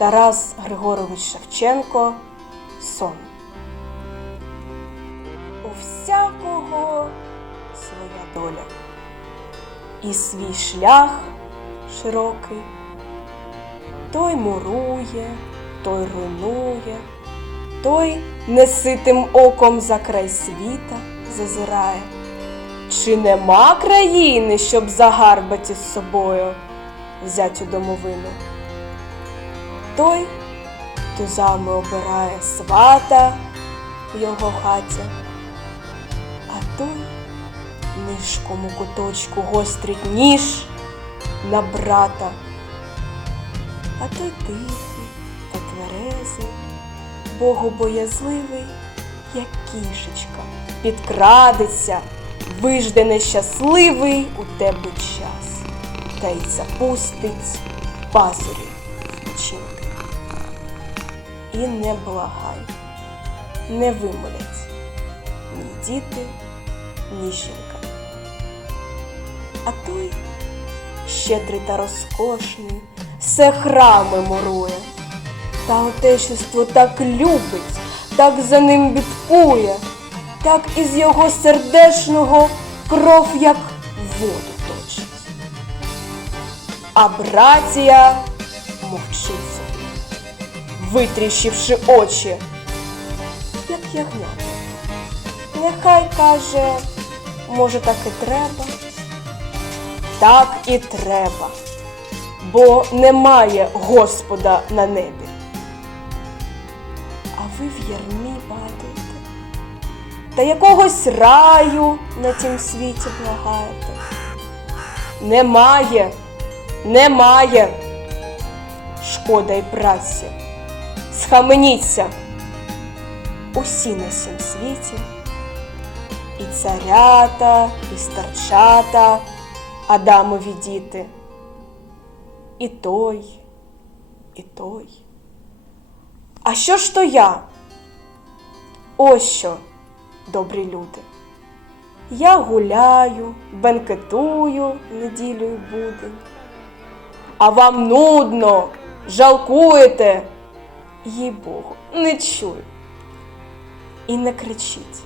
Тарас Григорович Шевченко Сон. У всякого своя доля. І свій шлях широкий. Той мурує, той руйнує, той неситим оком за край світа зазирає. Чи нема країни, щоб загарбати з собою взять у домовину? Той тузами обирає свата в його хаті, а той нишком у куточку гострить ніж на брата. А той тихий та тверезий, богобоязливий, як кішечка, підкрадеться, вижде нещасливий у тебе час, та й запустить пазурі в печінки. І не благай, не вимолять ні діти, ні жінка. А той щедрий та розкошний, все храми мурує, та отечество так любить, так за ним бідкує, так із його сердешного кров, як воду точить. А братія мовчить витріщивши очі, як ягнята. Нехай каже, може, так і треба. Так і треба, бо немає Господа на небі. А ви в ярмі падаєте, та якогось раю на тім світі благаєте. Немає, немає. Шкода й праці. Схаменіться усі на сім світі, і царята, і старчата. Адамові діти. І той, і той. А що ж то я? Ось що, добрі люди. Я гуляю, бенкетую неділю й будень. А вам нудно, жалкуєте. Їй Богу, не чую. І не кричіть.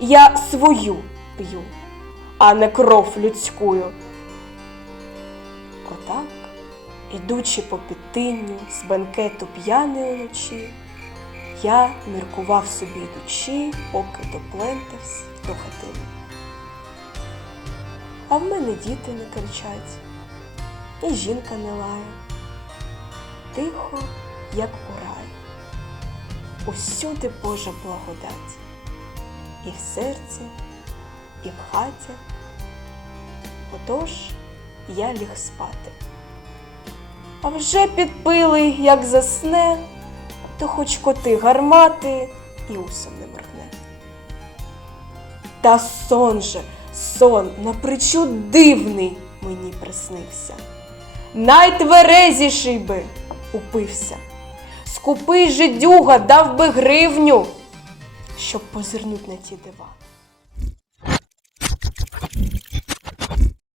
Я свою п'ю а не кров людськую. Отак, ідучи по підтинню з бенкету п'яної ночі, я міркував собі йдучи, поки доплентався до хатини. А в мене діти не кричать, і жінка не лає. Тихо, як у рай. Усюди Божа благодать, і в серці, і в хаті. Отож я ліг спати. А вже підпилий, як засне, то хоч коти гармати і усом не моргне. Та сон же, сон напричуд дивний мені приснився. Найтверезіший би упився. Скупий жидюга дав би гривню, щоб позирнуть на ті дива.